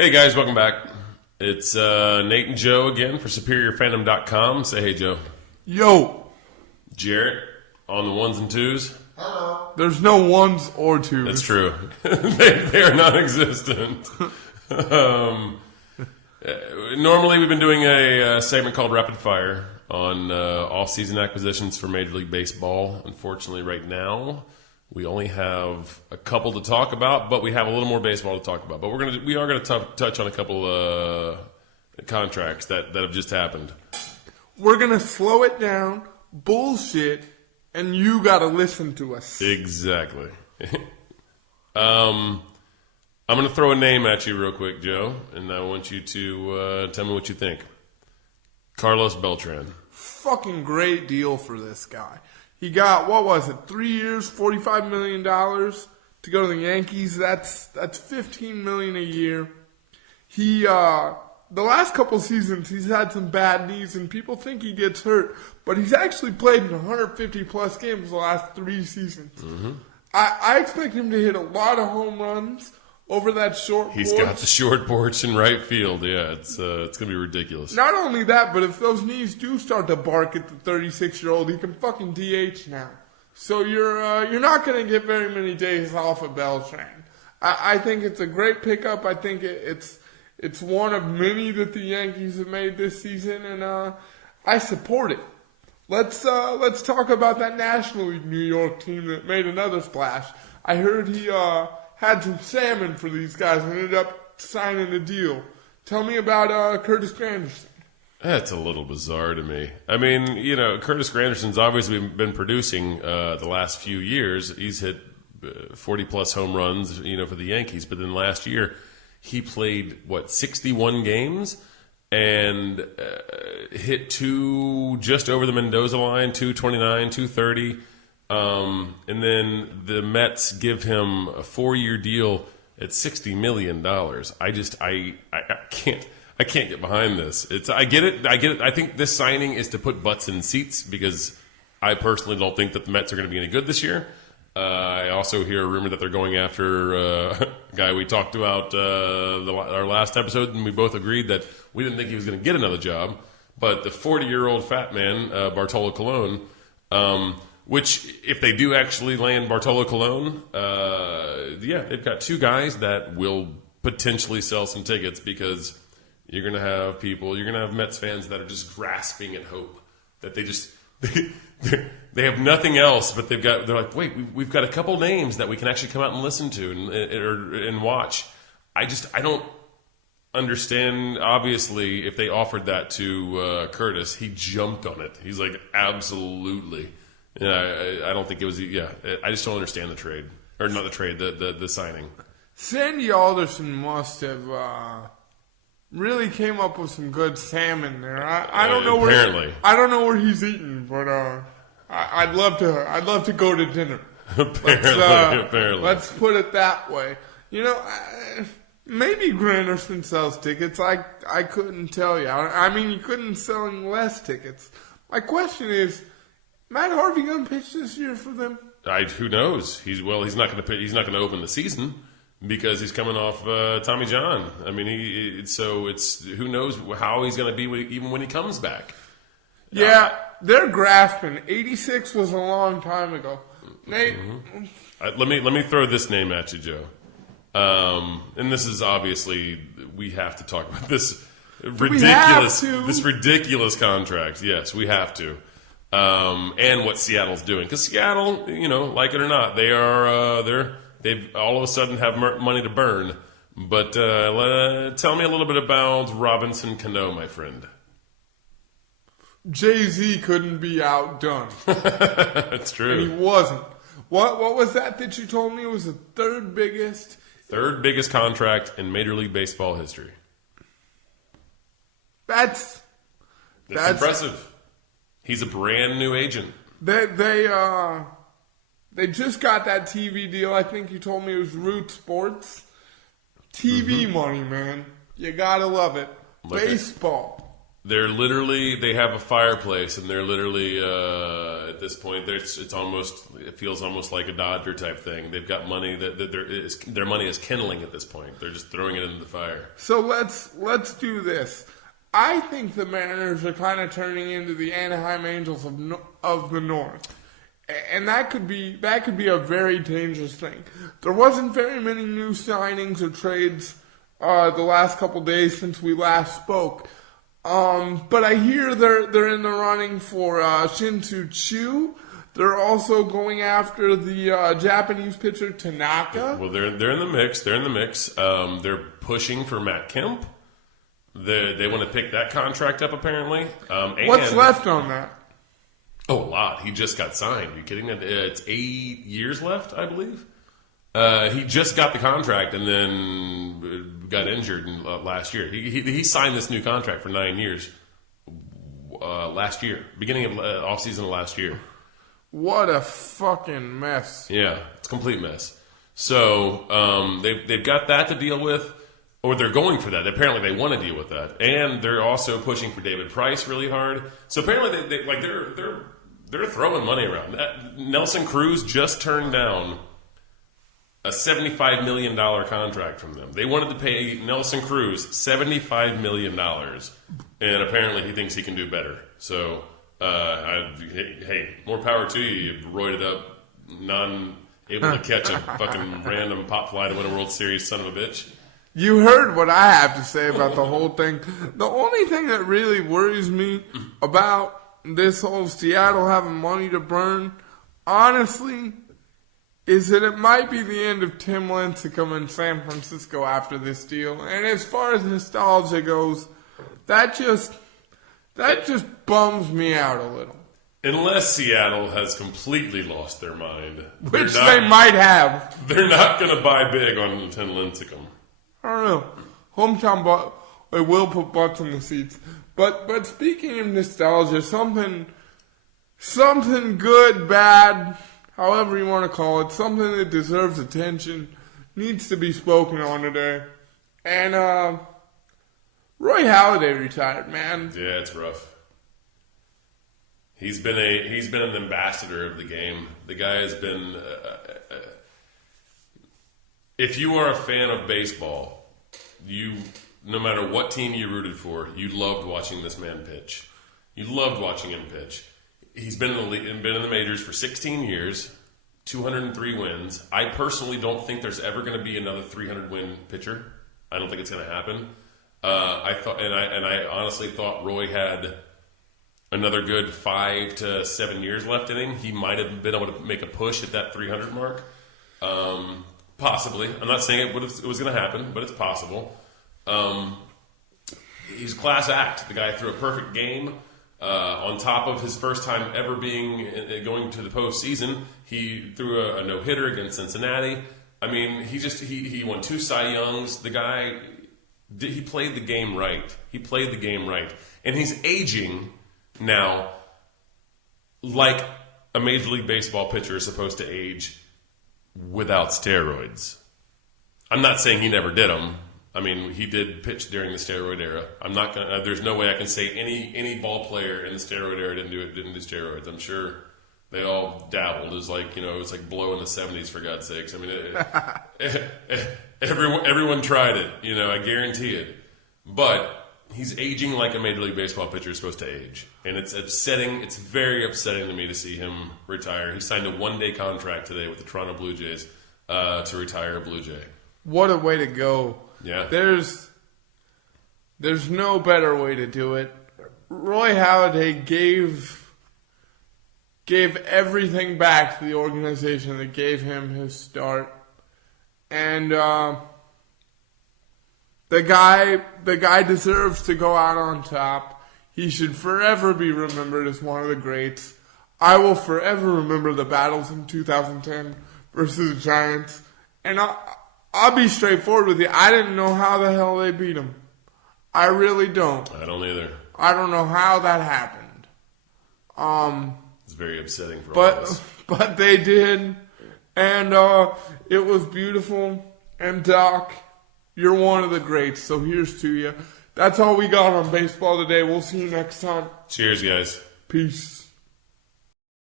Hey guys, welcome back. It's Nate and Joe again for SuperiorFandom.com. Say hey, Joe. Yo. Jarrett on the ones and twos. Hello. There's no ones or twos. That's true. they are non-existent. Normally we've been doing a segment called Rapid Fire on off-season acquisitions for Major League Baseball. Unfortunately, right now we only have a couple to talk about, but we have a little more baseball to talk about. But we are gonna touch on a couple contracts that have just happened. We're gonna slow it down, bullshit, and you gotta listen to us. Exactly. I'm gonna throw a name at you real quick, Joe, and I want you to tell me what you think. Carlos Beltran. Fucking great deal for this guy. He got, 3 years, $45 million to go to the Yankees. That's $15 million a year. He, the last couple seasons, he's had some bad knees, and people think he gets hurt. But he's actually played in 150-plus games the last 3 seasons. Mm-hmm. I expect him to hit a lot of home runs over that short porch. He's got the short porch in right field. Yeah, it's going to be ridiculous. Not only that, but if those knees do start to bark at the 36-year-old, he can fucking DH now. So you're not going to get very many days off of Beltran. I think it's a great pickup. I think it's one of many that the Yankees have made this season, and I support it. Let's talk about that National League New York team that made another splash. I heard he had some salmon for these guys and ended up signing a deal. Tell me about Curtis Granderson. That's a little bizarre to me. I mean, Curtis Granderson's obviously been producing the last few years. He's hit 40-plus home runs, for the Yankees. But then last year, he played, 61 games and hit just over the Mendoza line, 229, 230. And then the Mets give him a 4-year deal at $60 million. I can't get behind this. I get it. I think this signing is to put butts in seats because I personally don't think that the Mets are going to be any good this year. I also hear a rumor that they're going after a guy we talked about our last episode, and we both agreed that we didn't think he was going to get another job. But the 40-year-old fat man, Bartolo Colon, which, if they do actually land Bartolo Colon, they've got 2 guys that will potentially sell some tickets because you're going to have Mets fans that are just grasping at hope that they have nothing else, but they're like, wait, we've got a couple names that we can actually come out and listen to and watch. I don't understand. Obviously, if they offered that to Curtis, he jumped on it. He's like, absolutely. Yeah, I don't think it was. Yeah, I just don't understand the trade, or not the trade, the signing. Sandy Alderson must have really came up with some good salmon there. I don't know apparently. I don't know where he's eating, but I'd love to go to dinner. Apparently. Let's put it that way. Maybe Granderson sells tickets. I couldn't tell you. I mean, you couldn't sell him less tickets. My question is, Matt Harvey going to pitch this year for them? Who knows? He's not going to pitch. He's not going to open the season because he's coming off Tommy John. I mean, it's who knows how he's going to be even when he comes back. Yeah, they're grasping. 86 was a long time ago. Nate, let me throw this name at you, Joe. And this is obviously we have to talk about this ridiculous contract. Yes, we have to. And what Seattle's doing, because Seattle, like it or not, they've all of a sudden have money to burn. But tell me a little bit about Robinson Cano, my friend. Jay-Z couldn't be outdone. That's true. And he wasn't. What was that you told me was the third biggest contract in Major League Baseball history? That's impressive. He's a brand new agent. They just got that TV deal. I think you told me it was Root Sports. TV money, man. You gotta love it. Baseball. They have a fireplace, and they're literally at this point, it feels almost like a Dodger type thing. They've got money their money is kindling at this point. They're just throwing it into the fire. So let's do this. I think the Mariners are kind of turning into the Anaheim Angels of the North. And that could be a very dangerous thing. There wasn't very many new signings or trades the last couple days since we last spoke. But I hear they're in the running for Shin-Soo Choo. They're also going after the Japanese pitcher Tanaka. Well, they're in the mix. They're pushing for Matt Kemp. They want to pick that contract up apparently. What's left on that? Oh, a lot. He just got signed. Are you kidding me? It's 8 years left, I believe. He just got the contract and then got injured last year. He signed this new contract for 9 years last year, beginning of offseason of last year. What a fucking mess. Yeah, it's a complete mess. So they've got that to deal with, or they're going for that. Apparently they want to deal with that. And they're also pushing for David Price really hard. So apparently they're throwing money around. Nelson Cruz just turned down a $75 million contract from them. They wanted to pay Nelson Cruz $75 million, and apparently he thinks he can do better. So, hey, more power to you, you roided up, non-able to catch a fucking random pop fly to win a World Series, son of a bitch. You heard what I have to say about the whole thing. The only thing that really worries me about this whole Seattle having money to burn, honestly, is that it might be the end of Tim Lincecum in San Francisco after this deal. And as far as nostalgia goes, that just bums me out a little. Unless Seattle has completely lost their mind. Which they might have. They're not going to buy big on Tim Lincecum. I don't know. Hometown they will put butts in the seats. But speaking of nostalgia, something good, bad, however you want to call it, something that deserves attention, needs to be spoken on today. And Roy Halladay retired, man. Yeah, it's rough. He's been an ambassador of the game. The guy has been. If you are a fan of baseball, no matter what team you rooted for, you loved watching this man pitch. You loved watching him pitch. He's been in the majors for 16 years, 203 wins. I personally don't think there's ever going to be another 300-win pitcher. I don't think it's going to happen. I honestly thought Roy had another good 5 to 7 years left in him. He might have been able to make a push at that 300 mark. Possibly. I'm not saying it was going to happen, but it's possible. He's a class act. The guy threw a perfect game. On top of his first time ever going to the postseason, he threw a no-hitter against Cincinnati. I mean, he won 2 Cy Youngs. The guy, he played the game right. And he's aging now like a Major League Baseball pitcher is supposed to age without steroids. I'm not saying he never did them. I mean, he did pitch during the steroid era. I'm not gonna. There's no way I can say any ball player in the steroid era didn't do steroids. I'm sure they all dabbled. It was like it was like blow in the '70s for God's sakes. I mean, everyone tried it. I guarantee it. But he's aging like a Major League Baseball pitcher is supposed to age, and it's upsetting. It's very upsetting to me to see him retire. He signed a 1-day contract today with the Toronto Blue Jays to retire a Blue Jay. What a way to go! Yeah. There's no better way to do it. Roy Halladay gave everything back to the organization that gave him his start. And the guy deserves to go out on top. He should forever be remembered as one of the greats. I will forever remember the battles in 2010 versus the Giants. And I'll be straightforward with you. I didn't know how the hell they beat them. I really don't. I don't either. I don't know how that happened. It's very upsetting for all of us. But they did. And it was beautiful. And Doc, you're one of the greats, so here's to you. That's all we got on baseball today. We'll see you next time. Cheers, guys. Peace.